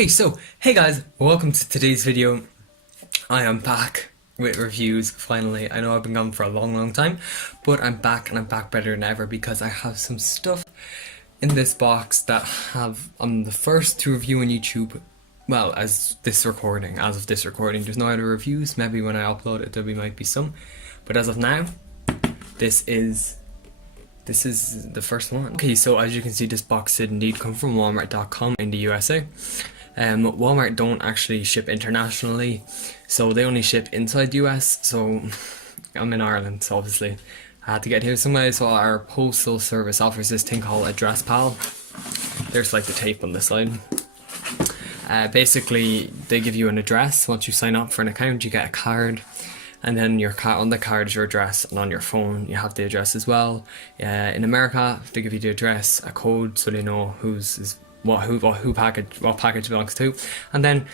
Okay, so, hey guys, welcome to today's video. I am back with reviews, finally. I know I've been gone for a long time, but I'm back and I'm back better than ever because I have some stuff in this box that I'm the first to review on YouTube. Well, as of this recording, there's no other reviews. Maybe when I upload it, there might be some. But as of now, this is the first one. Okay, so as you can see, this box did indeed come from Walmart.com in the USA. Walmart don't actually ship internationally, so they only ship inside the US. So I'm in Ireland, so obviously I had to get here somewhere. So our postal service offers this thing called Address Pal. There's like the tape on the side. Basically, they give you an address. Once you sign up for an account, you get a card. And then on the card is your address, and on your phone you have the address as well. In America, they give you the address, a code, so they know what package belongs to. And then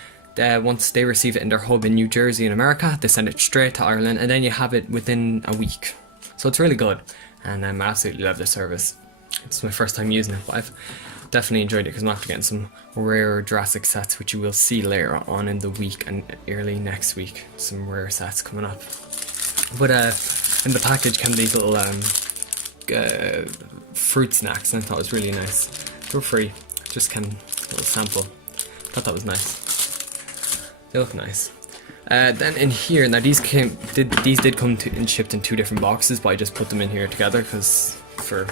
once they receive it in their hub in New Jersey in America, they send it straight to Ireland, and then you have it within a week. So it's really good, and I absolutely love the service. It's my first time using it, but I've definitely enjoyed it because I'm after getting some rare Jurassic sets, which you will see later on in the week and early next week. Some rare sets coming up. But in the package came these little fruit snacks, and I thought it was really nice. They were free, just came a little sample. Thought that was nice. They look nice. Then in here, now these did come and shipped in 2 different boxes, but I just put them in here together because for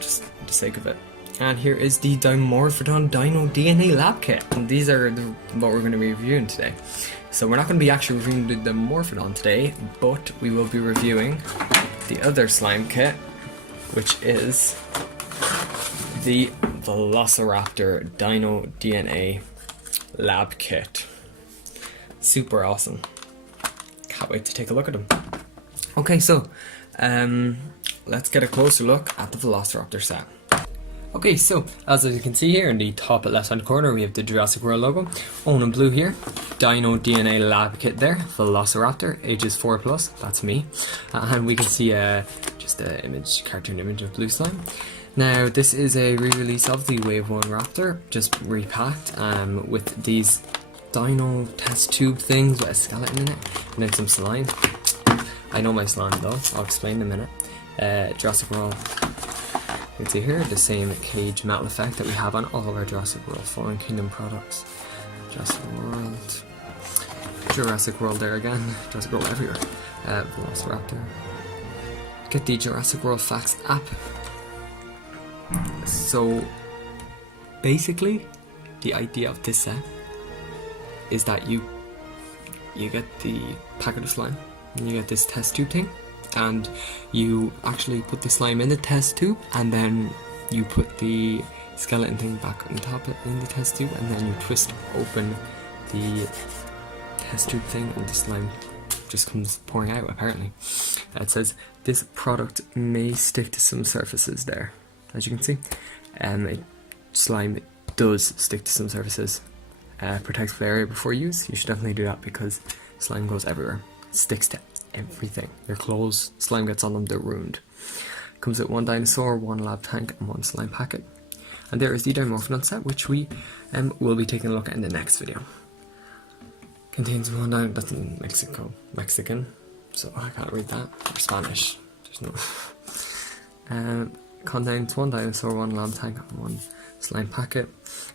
just the sake of it. And here is the Dimorphodon Dino DNA Lab Kit, and these are what we're going to be reviewing today. So we're not going to be actually reviewing the Dimorphodon today, but we will be reviewing the other slime kit, which is the Velociraptor Dino DNA Lab Kit. Super awesome. Can't wait to take a look at them. Okay, so let's get a closer look at the Velociraptor set. Okay, so as you can see here in the top left hand corner, we have the Jurassic World logo. Own in blue here. Dino DNA Lab Kit there. Velociraptor, ages 4+. That's me. And we can see just a cartoon image of blue slime. Now, this is a re-release of the Wave 1 Raptor, just repacked with these Dino test tube things with a skeleton in it, and then some slime. I know my slime though, I'll explain in a minute. Jurassic World. You can see here the same cage metal effect that we have on all of our Jurassic World Fallen Kingdom products. Jurassic World there again, Jurassic World everywhere. Velociraptor. Get the Jurassic World Facts app. So basically, the idea of this set is that you get the packet of slime, and you get this test tube thing, and you actually put the slime in the test tube, and then you put the skeleton thing back on top in the test tube, and then you twist open the test tube thing, and the slime just comes pouring out apparently. It says this product may stick to some surfaces there, as you can see. Slime does stick to some surfaces. Protects the area before use. You should definitely do that because slime goes everywhere. It sticks to everything. Your clothes, slime gets on them, they're ruined. Comes with 1 dinosaur, 1 lab tank, and 1 slime packet. And there is the Dimorphodon set, which we will be taking a look at in the next video. Contains 1 dinosaur, that's in Mexican, so I can't read that. Or Spanish. There's no. Contains 1 dinosaur, 1 lab tank, and 1 slime packet.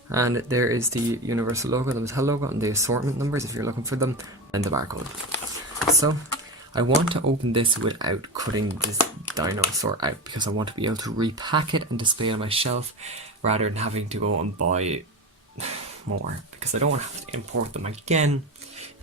And there is the universal logo, the Mattel logo, and the assortment numbers if you're looking for them, and the barcode. So I want to open this without cutting this dinosaur out because I want to be able to repack it and display it on my shelf rather than having to go and buy more, because I don't want to have to import them again.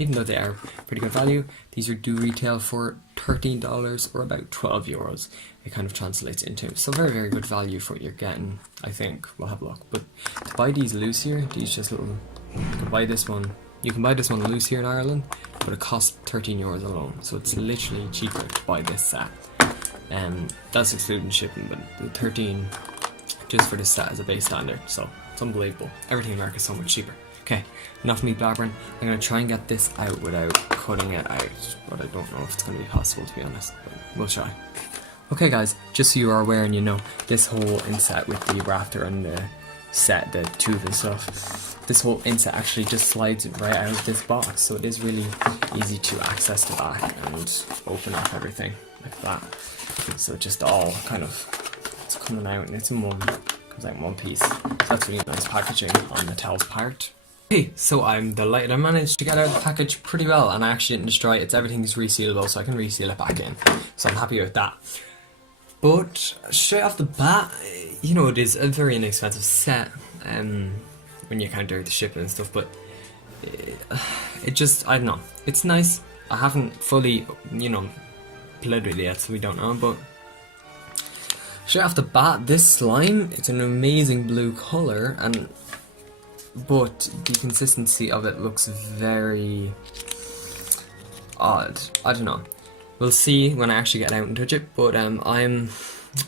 Even though they are pretty good value, these do retail for $13 or about €12. It kind of translates into, so very, very good value for what you're getting, I think. We'll have a look. But to buy these loose here, these just little, you can buy this one loose here in Ireland, but it costs €13 alone, so it's literally cheaper to buy this set. That's excluding shipping, but the 13 just for this set as a base standard, so it's unbelievable. Everything in America is so much cheaper. Okay, enough of me blabbering. I'm going to try and get this out without cutting it out, but I don't know if it's going to be possible, to be honest, but we'll try. Okay guys, just so you are aware and you know, this whole inset with the raptor and the set, the tube and stuff, this whole insert actually just slides right out of this box, so it is really easy to access the back and open up everything like that. So it just all kind of, it's coming out and it's in one, comes out in one piece. So that's really nice packaging on Mattel's part. Okay, so I'm delighted I managed to get out the package pretty well, and I actually didn't destroy it. Everything's resealable, so I can reseal it back in. So I'm happy with that. But straight off the bat, you know, it is a very inexpensive set when you count out the shipping and stuff, but it just, I don't know, it's nice. I haven't fully, you know, played with it yet, so we don't know, but straight off the bat, this slime, it's an amazing blue colour, but the consistency of it looks very odd. I don't know. We'll see when I actually get out and touch it, but I know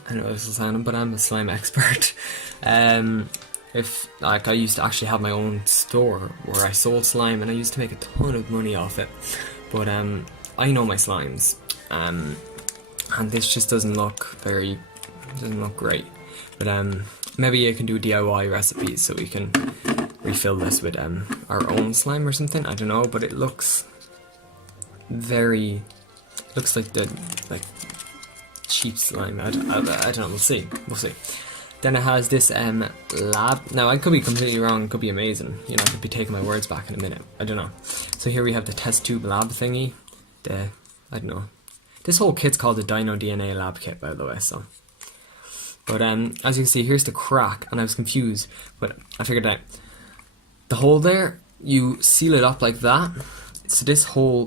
this will sound, but I'm a slime expert. If like I used to actually have my own store where I sold slime, and I used to make a ton of money off it. But I know my slimes, and this just doesn't look great. But maybe you can do DIY recipes so we can refill this with our own slime or something. I don't know, but it looks very. Looks like the cheap slime. I don't know. We'll see. Then it has this lab. Now I could be completely wrong. It could be amazing. You know, I could be taking my words back in a minute. I don't know. So here we have the test tube lab thingy. I don't know. This whole kit's called the Dino DNA lab kit, by the way. So, but as you can see, here's the crack, and I was confused, but I figured out the hole there. You seal it up like that. So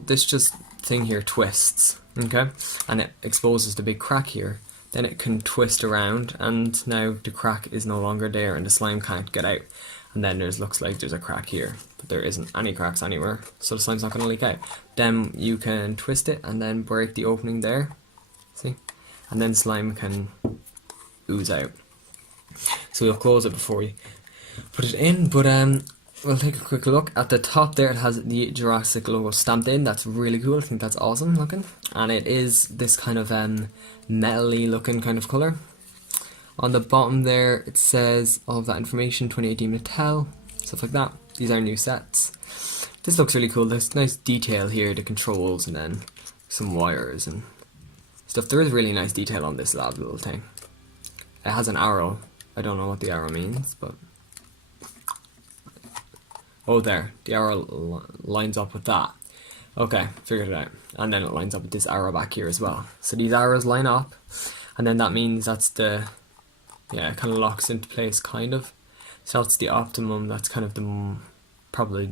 this just thing here twists, okay, and it exposes the big crack here. Then it can twist around, and now the crack is no longer there, and the slime can't get out. And then looks like there's a crack here, but there isn't any cracks anywhere, so the slime's not going to leak out. Then you can twist it and then break the opening there, see, and then slime can ooze out. So we'll close it before we put it in, but we'll take a quick look. At the top there, it has the Jurassic logo stamped in. That's really cool. I think that's awesome looking. And it is this kind of metal-y looking kind of colour. On the bottom there, it says all of that information, 2018 Mattel, stuff like that. These are new sets. This looks really cool. There's nice detail here, the controls, and then some wires and stuff. There is really nice detail on this lab little thing. It has an arrow. I don't know what the arrow means, but... oh, there. The arrow lines up with that. Okay, figured it out. And then it lines up with this arrow back here as well. So these arrows line up, and then that means that's the... yeah, it kind of locks into place, kind of. So that's the optimum. That's kind of probably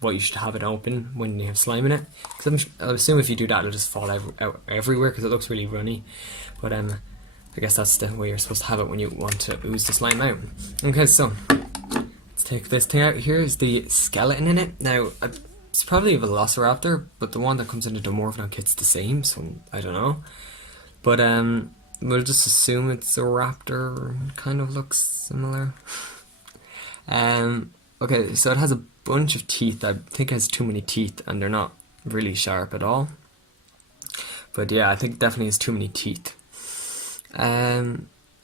what you should have it open when you have slime in it. Because I assume if you do that, it'll just fall out everywhere because it looks really runny. But I guess that's the way you're supposed to have it when you want to ooze the slime out. Okay, so let's take this thing out. Here's the skeleton in it. Now, it's probably a Velociraptor, but the one that comes in the Dimorphodon kit's the same, so I don't know. But we'll just assume it's a raptor. Kind of looks similar. Okay, so it has a bunch of teeth. I think it has too many teeth, and they're not really sharp at all. But yeah, I think definitely has too many teeth.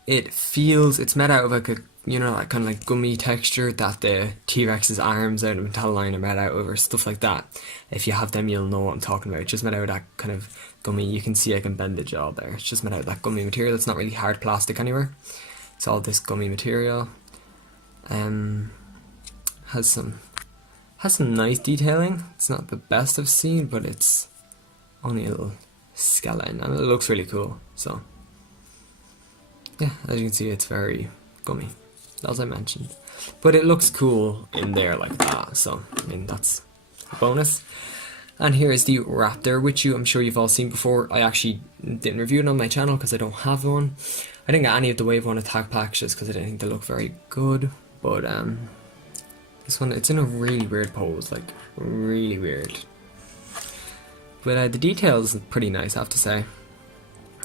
It's made out of like a, you know, that kind of like gummy texture that the T-Rex's arms out of Metalline are made out of, or stuff like that. If you have them, you'll know what I'm talking about. It's just made out of that kind of gummy. You can see I can bend the jaw there. It's just made out of that gummy material. It's not really hard plastic anywhere. It's all this gummy material. Has some nice detailing. It's not the best I've seen, but it's only a little skeleton, and it looks really cool. So yeah, as you can see, it's very gummy, as I mentioned, but it looks cool in there like that. So I mean, that's a bonus. And here is the raptor, which I'm sure you've all seen before. I actually didn't review it on my channel because I don't have one. I didn't get any of the Wave 1 attack packs just because I didn't think they look very good. But this one, it's in a really weird pose, like really weird. But the details are pretty nice, I have to say.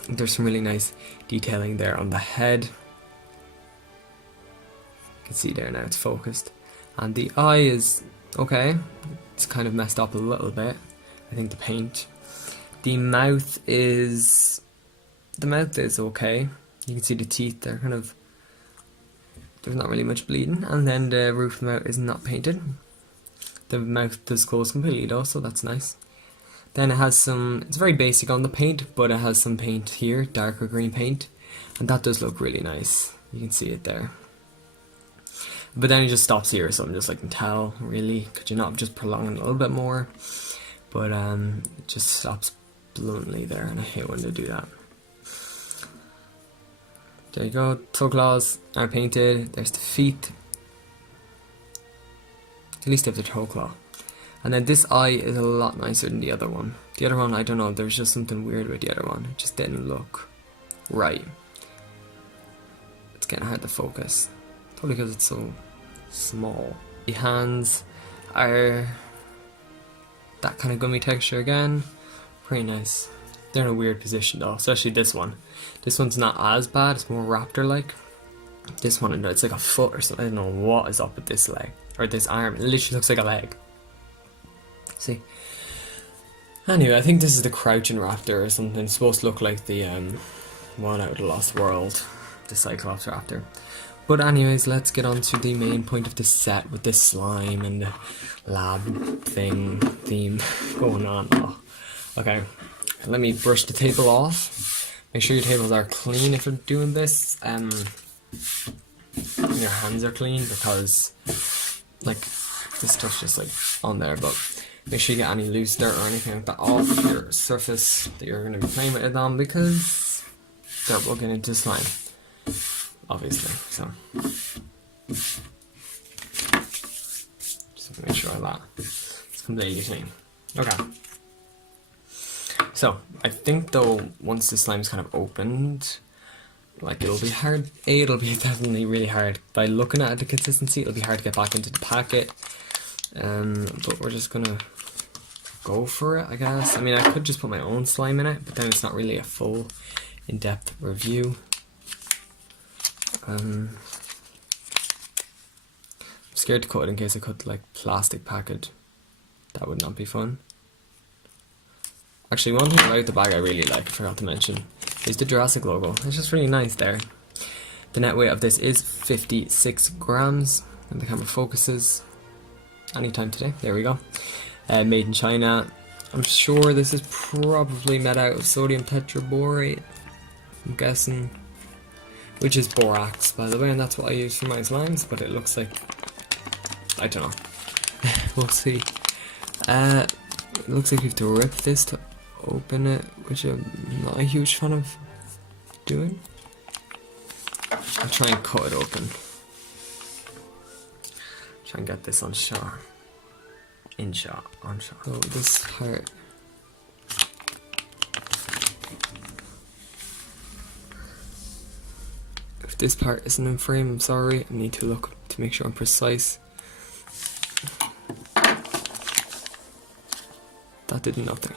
There's some really nice detailing there on the head. You can see there now, it's focused. And the eye is okay. It's kind of messed up a little bit, I think, the paint. The mouth is okay. You can see the teeth, they're there's not really much bleeding, and then the roof of the mouth is not painted. The mouth does close completely though, so that's nice. Then it has some, it's very basic on the paint, but it has some paint here, darker green paint, and that does look really nice. You can see it there. But then it just stops here, so I'm just like, tell, really, could you not just prolong it a little bit more? But it just stops bluntly there, and I hate when they do that. There you go, toe claws are painted, there's the feet. At least they have the toe claw. And then this eye is a lot nicer than the other one. The other one, I don't know, there's just something weird with the other one. It just didn't look right. It's getting hard to focus. Probably because it's so small. The hands are that kind of gummy texture again. Pretty nice. They're in a weird position though, especially this one. This one's not as bad, it's more raptor-like. This one, it's like a foot or something. I don't know what is up with this leg. Or this arm. It literally looks like a leg. See? Anyway, I think this is the crouching raptor or something. It's supposed to look like the one out of the Lost World. The Cyclops raptor. But anyways, let's get on to the main point of this set with this slime and the lab theme going on. Oh. Okay, let me brush the table off. Make sure your tables are clean if you're doing this. Your hands are clean, because like this stuff's just like on there, but make sure you get any loose dirt or anything like that off your surface that you're going to be playing with it on, because dirt will get into slime, obviously. So just make sure that it's completely clean. Okay. So I think though, once the slime's kind of opened, like it'll be hard. It'll be definitely really hard. By looking at the consistency, it'll be hard to get back into the packet. But we're just gonna go for it, I guess. I mean, I could just put my own slime in it, but then it's not really a full, in-depth review. I'm scared to cut it in case I cut like plastic packet. That would not be fun. Actually, one thing about the bag I really like, I forgot to mention, is the Jurassic logo. It's just really nice there. The net weight of this is 56 grams, and the camera focuses anytime today. There we go. Made in China. I'm sure this is probably made out of sodium tetraborate, I'm guessing, which is borax, by the way, and that's what I use for my slimes, but it looks like, I don't know. We'll see. It looks like you have to rip this to open it, which I'm not a huge fan of doing. I'll try and cut it open. Try and get this on shot. In shot, on shot. So this part. If this part isn't in frame, I'm sorry. I need to look to make sure I'm precise. That did nothing.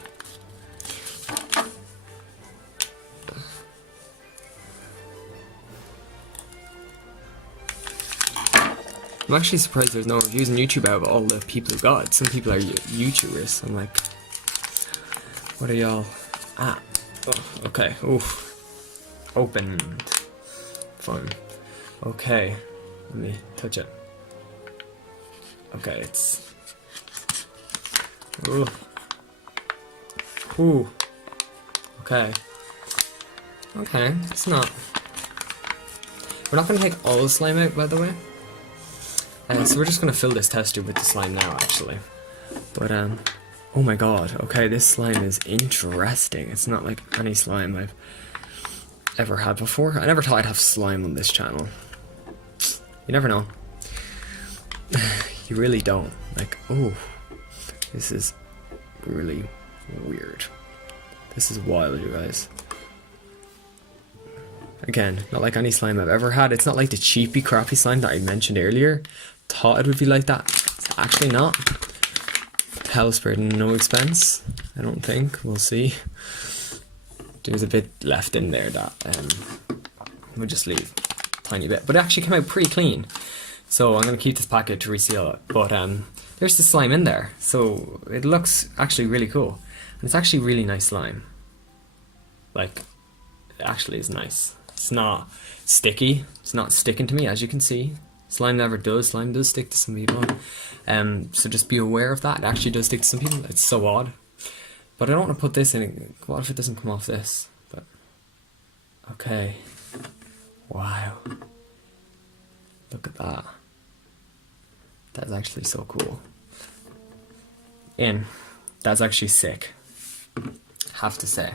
I'm actually surprised there's no reviews on YouTube out of all the people who got it. Some people are YouTubers. I'm like, what are y'all? Ah, oh, okay. Oof. Opened. Fun. Okay. Let me touch it. Okay, it's. Ooh. Ooh. Okay. Okay, it's not. We're not gonna take all the slime out, by the way. So we're just gonna fill this test tube with the slime now, actually. But oh my god, okay, this slime is interesting. It's not like any slime I've ever had before. I never thought I'd have slime on this channel. You never know. You really don't. Like, oh, this is really weird. This is wild, you guys. Again, not like any slime I've ever had. It's not like the cheapy, crappy slime that I mentioned earlier. Thought it would be like that. It's actually not. Hell spared no expense, I don't think. We'll see. There's a bit left in there that we'll just leave a tiny bit. But it actually came out pretty clean. So I'm going to keep this packet to reseal it. But there's the slime in there. So it looks actually really cool. And it's actually really nice slime. Like, it actually is nice. It's not sticky. It's not sticking to me, as you can see. Slime never does. Slime does stick to some people. So just be aware of that. It actually does stick to some people. It's so odd. But I don't want to put this in. What if it doesn't come off this? But okay. Wow. Look at that. That's actually so cool. That's actually sick. Have to say.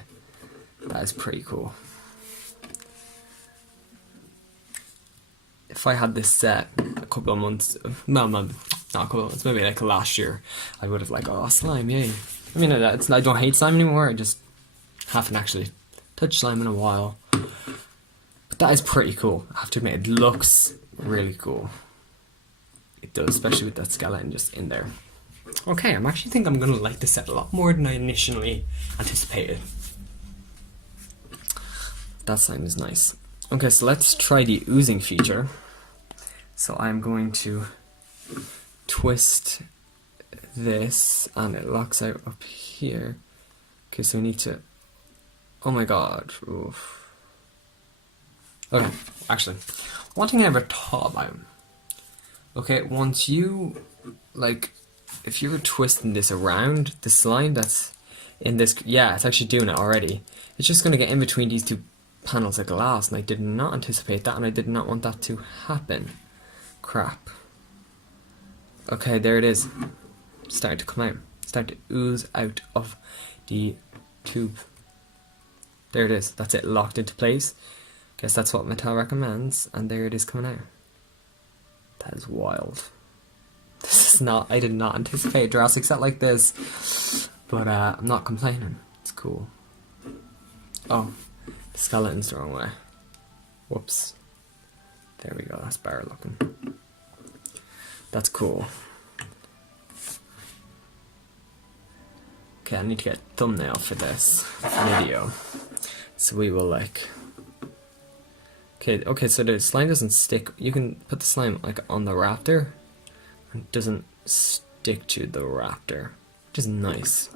That is pretty cool. If I had this set a couple of months, no, not a couple of months, maybe like last year, I would have like, oh, slime, yay. I mean, I don't hate slime anymore, I just haven't actually touched slime in a while. But that is pretty cool, I have to admit, it looks really cool. It does, especially with that skeleton just in there. Okay, I actually think I'm going to like this set a lot more than I initially anticipated. That slime is nice. Okay, so let's try the oozing feature. So I'm going to twist this and it locks out up here. Okay, so we need to... Oh my god. Oof. Okay, actually, one thing I never thought about. Okay, once you, like, if you're twisting this around, the slime that's in this, yeah, it's actually doing it already. It's just going to get in between these two panels of glass, and I did not anticipate that, and I did not want that to happen. Crap. Okay, there it is. Starting to come out. Starting to ooze out of the tube. There it is. That's it, locked into place. Guess that's what Mattel recommends, and there it is coming out. That is wild. This is not, I did not anticipate a Jurassic set like this, but I'm not complaining. It's cool. Oh, the skeleton's the wrong way. Whoops. There we go, that's better looking. That's cool. Okay, I need to get a thumbnail for this video. So we will like... Okay, so the slime doesn't stick. You can put the slime like on the raptor, and it doesn't stick to the raptor, which is nice.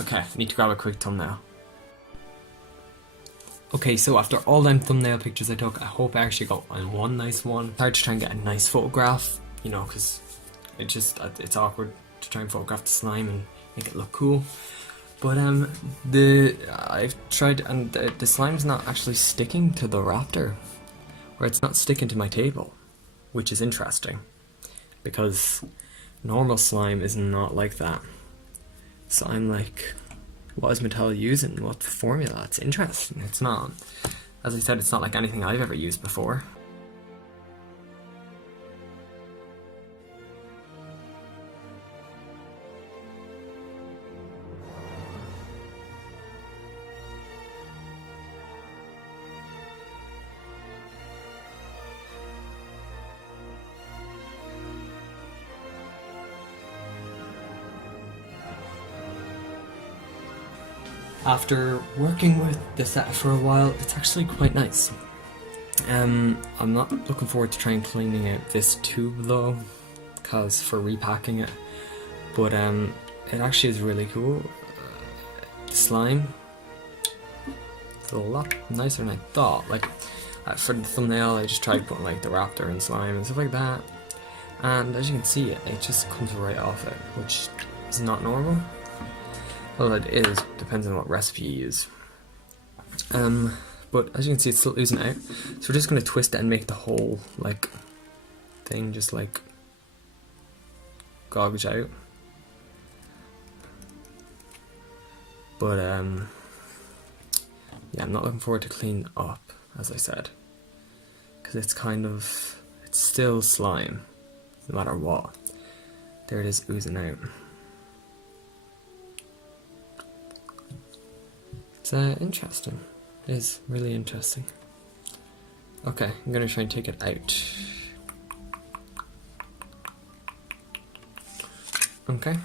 Okay, I need to grab a quick thumbnail. Okay, so after all them thumbnail pictures I took, I hope I actually got one nice one. It's hard to try and get a nice photograph, you know, because it's awkward to try and photograph the slime and make it look cool. But I've tried, and the slime's not actually sticking to the raptor, or it's not sticking to my table, which is interesting, because normal slime is not like that. So I'm like, what is Mattel using? What formula? It's interesting. It's not, as I said, it's not like anything I've ever used before. After working with the set for a while, it's actually quite nice. I'm not looking forward to trying cleaning out this tube though, cause for repacking it. But it actually is really cool. The slime, it's a lot nicer than I thought. Like for the thumbnail, I just tried putting like the raptor and slime and stuff like that, and as you can see, it just comes right off it, which is not normal. Well, it is, depends on what recipe you use. But as you can see, it's still oozing out. So we're just going to twist it and make the whole, like, thing just, like, gouge out. But, yeah, I'm not looking forward to clean up, as I said. Because it's kind of, it's still slime, no matter what. There it is oozing out. It's interesting. It is really interesting. Okay, I'm gonna try and take it out. Okay.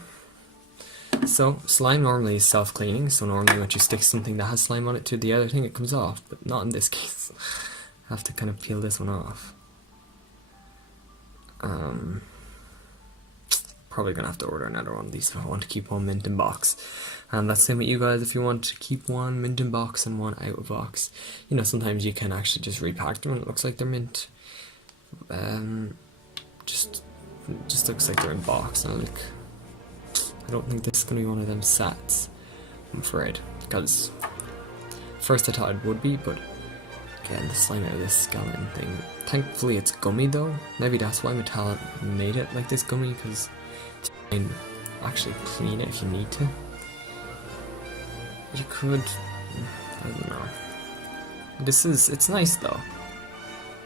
So, slime normally is self-cleaning, so normally once you stick something that has slime on it to the other thing, it comes off, but not in this case. I have to kind of peel this one off. probably gonna have to order another one of these if I want to keep one mint in box. And that's the same with you guys. If you want to keep one mint in box and one out of box, you know, sometimes you can actually just repack them and it looks like they're mint. Just looks like they're in box. And like, I don't think this is gonna be one of them sets, I'm afraid, because first I thought it would be, but getting the slime out of this skeleton thing. Thankfully it's gummy though. Maybe that's why Mattel made it like this gummy, because you can actually clean it if you need to. You could, I don't know. It's nice though.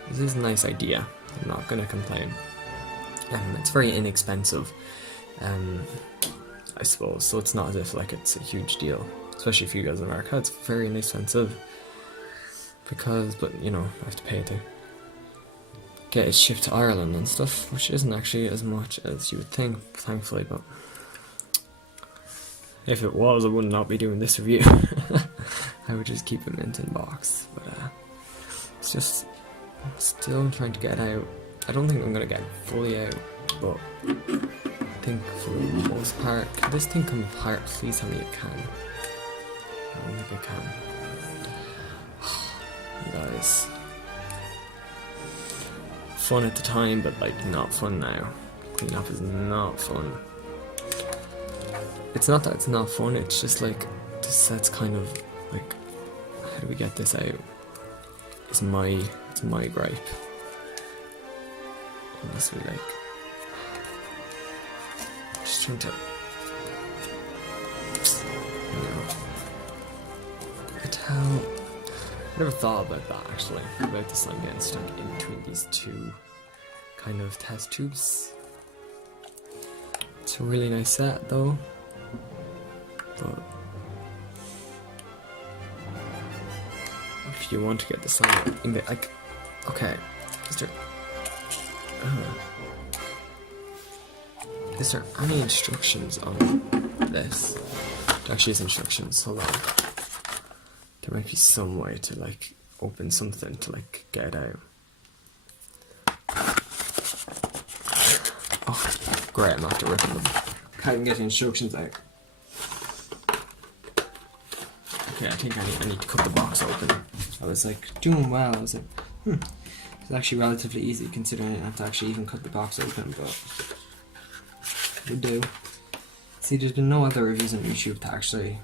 This is a nice idea. I'm not gonna complain. It's very inexpensive, I suppose. So it's not as if like it's a huge deal, especially if you guys in America. It's very inexpensive but you know, I have to pay to get it shipped to Ireland and stuff, which isn't actually as much as you would think, thankfully. But if it was, I would not be doing this review. I would just keep it mint in box. But it's just, I'm still trying to get it out. I don't think I'm gonna get it fully out, but I think for the most part, can this thing come apart? Please tell me it can. I don't think it can. You guys, fun at the time, but like not fun now. Cleaning up is not fun. It's not that it's not fun, it's just like this set's kind of like, how do we get this out? It's my gripe. Unless we like, just trying to, you know, Mattel. I never thought about that actually, about the slime getting stuck in between these two kind of test tubes. It's a really nice set though, but if you want to get the slime in the, like, okay, is there any instructions on this? There actually is instructions, hold on. There might be some way to like open something to like get it out. Oh, great, I'm after ripping them. Can't even get the instructions out. Okay, I think I need to cut the box open. I was like doing well, I was like, it's actually relatively easy considering I didn't have to actually even cut the box open, but we do. See, there's been no other reviews on YouTube to actually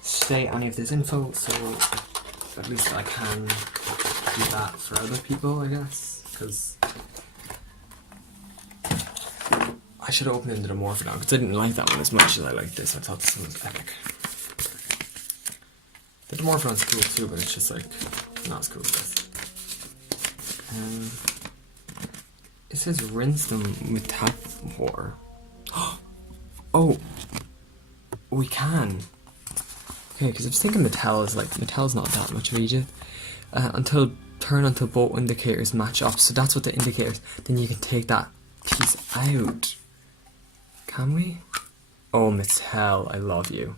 state any of this info, so at least I can do that for other people, I guess, because I should have opened into the Morphodon, because I didn't like that one as much as I liked this. I thought this one was epic. The Morphodon's cool too, but it's just like not as cool as this. It says rinse them with tap water. Oh, we can. Okay, because I was thinking Mattel's not that much of Egypt. Turn until both indicators match up. So that's what the indicators. Then you can take that piece out. Can we? Oh, Mattel, I love you.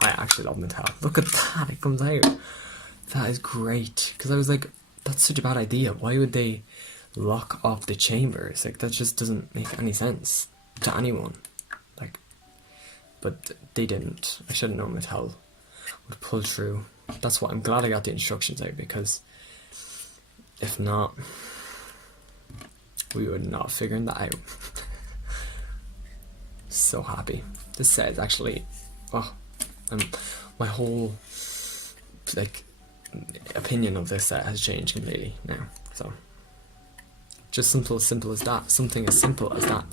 I actually love Mattel. Look at that, it comes out. That is great. Because I was like, that's such a bad idea. Why would they lock up the chambers? Like, that just doesn't make any sense to anyone. Like, but they didn't. I should have known Mattel would pull through. That's why I'm glad I got the instructions out, because if not, we would not have figured that out. So happy. This set is actually, my whole like opinion of this set has changed completely now. So just simple as that. Something as simple as that,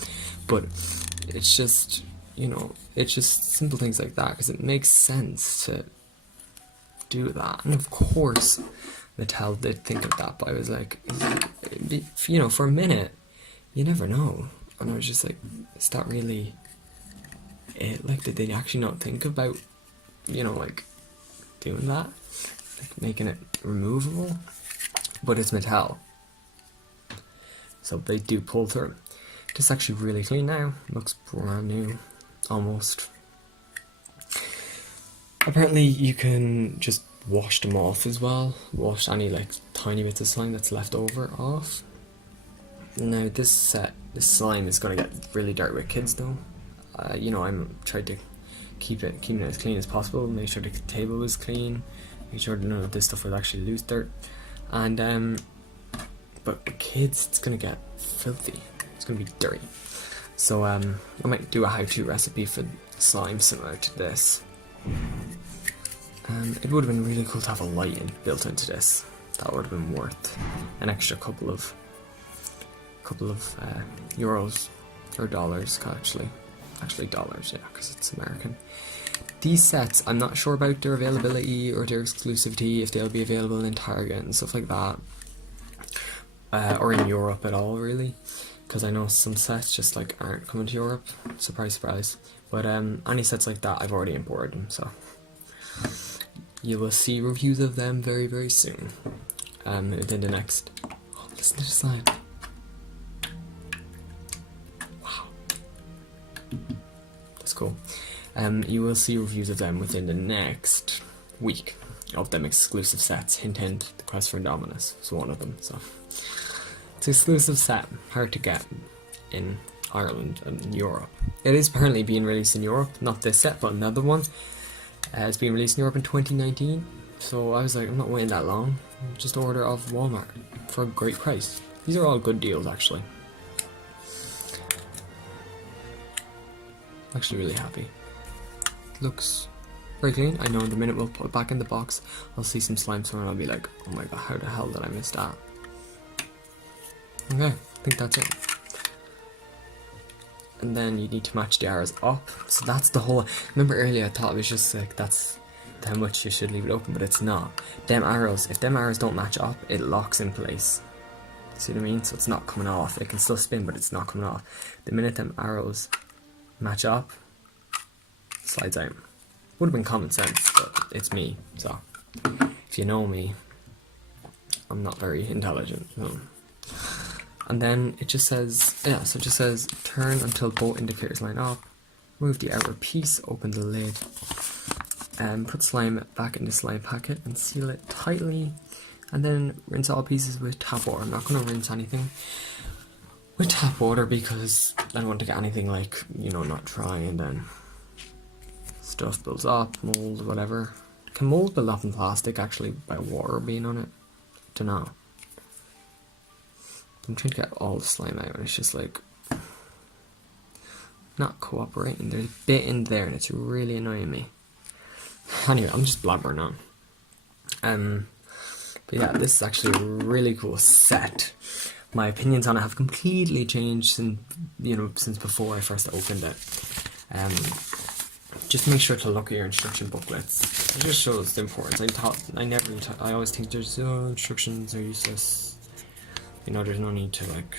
but it's just, you know, it's just simple things like that, because it makes sense to do that. And of course Mattel did think of that, but I was like, you know, for a minute you never know, and I was just like, is that really it? Like, did they actually not think about, you know, like doing that, like making it removable? But it's Mattel, so they do pull through. This is actually really clean now, looks brand new almost. Apparently you can just wash them off as well, wash any like tiny bits of slime that's left over off. Now this slime is gonna get really dirty with kids though. You know, I'm trying to keeping it as clean as possible. Make sure the table was clean. Make sure none of this stuff was actually loose dirt. And but with kids, it's gonna get filthy. It's gonna be dirty. So I might do a how-to recipe for slime similar to this. It would have been really cool to have a light built into this. That would have been worth an extra couple of euros or dollars, actually dollars, yeah, because it's American. These sets, I'm not sure about their availability or their exclusivity, if they'll be available in Target and stuff like that, or in Europe at all, really, because I know some sets just like aren't coming to Europe. Surprise, surprise. But any sets like that, I've already imported them, so you will see reviews of them very, very soon. Within the next. Oh, listen to the slime. Wow, that's cool. You will see reviews of them within the next week of them exclusive sets. Hint, hint. The Quest for Indominus is one of them. So it's an exclusive set, hard to get in Ireland and Europe. It is apparently being released in Europe, not this set, but another one. It's being released in Europe in 2019. So I was like, I'm not waiting that long. Just order off Walmart for a great price. These are all good deals, actually. I'm actually really happy. Looks very clean. I know in the minute we'll put it back in the box, I'll see some slime somewhere and I'll be like, oh my god, how the hell did I miss that? Okay, I think that's it. And then you need to match the arrows up. So that's the whole. Remember earlier I thought it was just like that's how much you should leave it open, but it's not. Them arrows, if them arrows don't match up, it locks in place. See what I mean? So it's not coming off. It can still spin, but it's not coming off. The minute them arrows match up, it slides out. Would have been common sense, but it's me. So if you know me, I'm not very intelligent. So. And then it just says, yeah, so it just says turn until both indicators line up, move the outer piece, open the lid, put slime back in the slime packet and seal it tightly, and then rinse all pieces with tap water. I'm not going to rinse anything with tap water because I don't want to get anything like, you know, not dry and then stuff builds up, mold, whatever. Can mold build up in plastic actually by water being on it? Don't know. I'm trying to get all the slime out and it's just like not cooperating. There's a bit in there and it's really annoying me. Anyway, I'm just blabbering on. But yeah, this is actually a really cool set. My opinions on it have completely changed since before I first opened it. Just make sure to look at your instruction booklets. It just shows the importance. I always think there's instructions are useless. You know, there's no need to like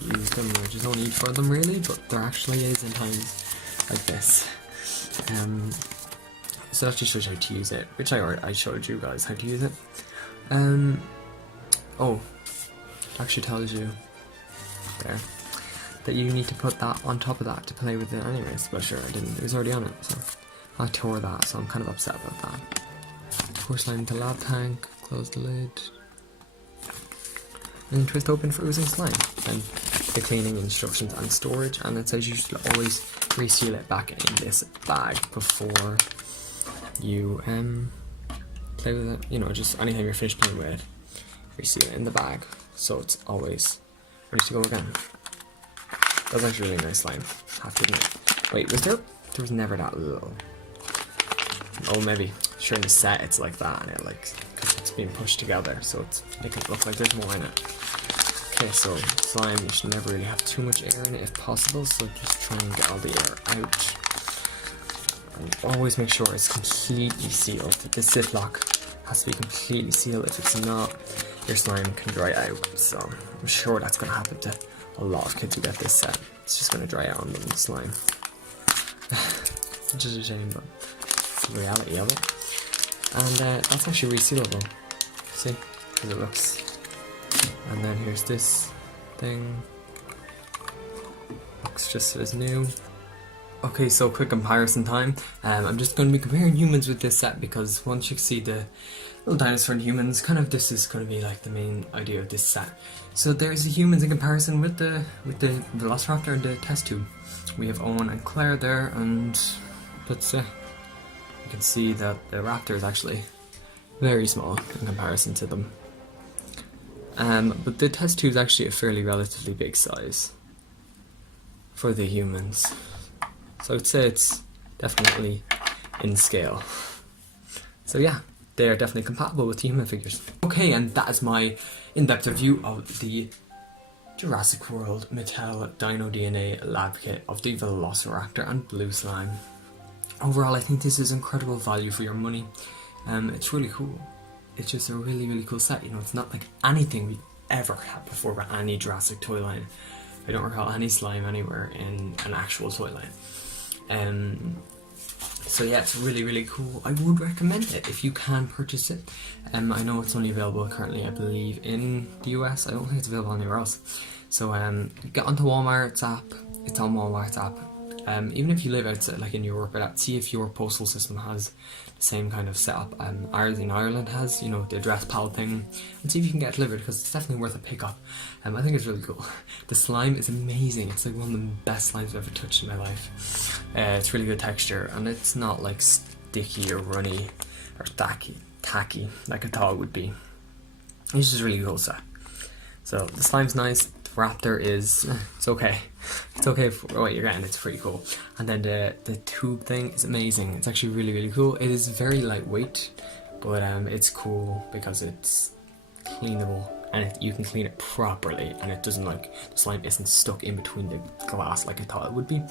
use them, or there's no need for them really, but there actually is in times like this. So that just shows you how to use it, which I showed you guys how to use it. Oh, it actually tells you there that you need to put that on top of that to play with it anyways, but sure I didn't, it was already on it, so I tore that, so I'm kind of upset about that. Pour slime into lab tank, close the lid, and twist open for oozing slime. Then the cleaning instructions and storage, and it says you should always reseal it back in this bag before you play with it. You know, just anytime you're finished playing with it, reseal it in the bag so it's always ready to go again. That's actually really nice slime, have to admit. Wait, there was never that little. Oh, maybe. Sure, in the set it's like that, and it like, cause it's being pushed together, so it's making it look like there's more in it. Okay, so slime, you should never really have too much air in it if possible, so just try and get all the air out. And always make sure it's completely sealed. The ziplock has to be completely sealed. If it's not, your slime can dry out. So I'm sure that's going to happen to a lot of kids who get this set. It's just going to dry out on them, the slime. Which is a shame, but it's the reality of it. And that's actually resealable. See? Because it looks. And then here's this thing. Looks just as new. Okay, so quick comparison time. I'm just going to be comparing humans with this set because once you see the little dinosaur and humans. Kind of this is going to be like the main idea of this set. So there's the humans in comparison with the Velociraptor and the test tube. We have Owen and Claire there, and let's you can see that the raptor is actually very small in comparison to them. But the test tube is actually a fairly relatively big size for the humans. So I'd say it's definitely in scale. So yeah, they are definitely compatible with human figures. Okay, and that is my in-depth review of the Jurassic World Mattel Dino DNA lab kit of the Velociraptor and Blue Slime. Overall, I think this is incredible value for your money. It's really cool. It's just a really, really cool set. You know, it's not like anything we've ever had before with any Jurassic toy line. I don't recall any slime anywhere in an actual toy line. So yeah, it's really, really cool. I would recommend it if you can purchase it. I know it's only available currently, I believe, in the US. I don't think it's available anywhere else. So get onto Walmart's app. It's on Walmart's app. Even if you live outside, like in Europe, see if your postal system has the same kind of setup ours in Ireland has, you know, the address pal thing, and see if you can get it delivered, because it's definitely worth a pickup. I think it's really cool. The slime is amazing. It's like one of the best slimes I've ever touched in my life. It's really good texture, and it's not like sticky or runny or tacky like I thought it would be. It's just really cool set. So the slime's nice. The raptor is, it's okay. It's okay for what you're getting. It's pretty cool. And then the tube thing is amazing. It's actually really, really cool. It is very lightweight, but it's cool because it's cleanable, and you can clean it properly, and it doesn't, like, the slime isn't stuck in between the glass like I thought it would be.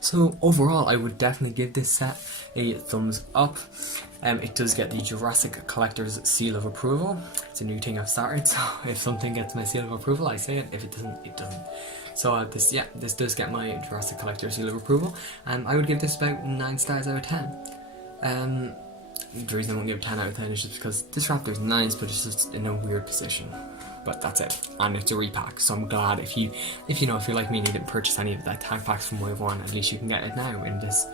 So overall, I would definitely give this set a thumbs up. It does get the Jurassic Collector's seal of approval. It's a new thing I've started, so if something gets my seal of approval, I say it. If it doesn't, it doesn't. So this does get my Jurassic Collector seal of approval. I would give this about 9 stars out of 10. The reason I won't give it 10 out of 10 is just because this raptor is nice, but it's just in a weird position. But that's it, and it's a repack. So I'm glad if you're like me and you didn't purchase any of that tag packs from Wave 1, at least you can get it now in this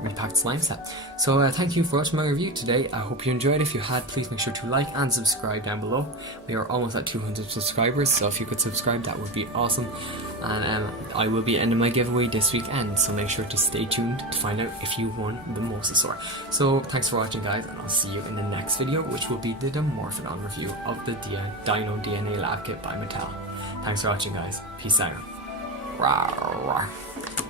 repacked slime set. So thank you for watching my review today. I hope you enjoyed. If you had, please make sure to like and subscribe down below. We are almost at 200 subscribers, so if you could subscribe, that would be awesome. And I will be ending my giveaway this weekend, so make sure to stay tuned to find out if you won the Mosasaur. So thanks for watching, guys, and I'll see you in the next video, which will be the Dimorphodon review of the Dino DNA lab kit by Mattel. Thanks for watching, guys. Peace out. Rawr, rawr.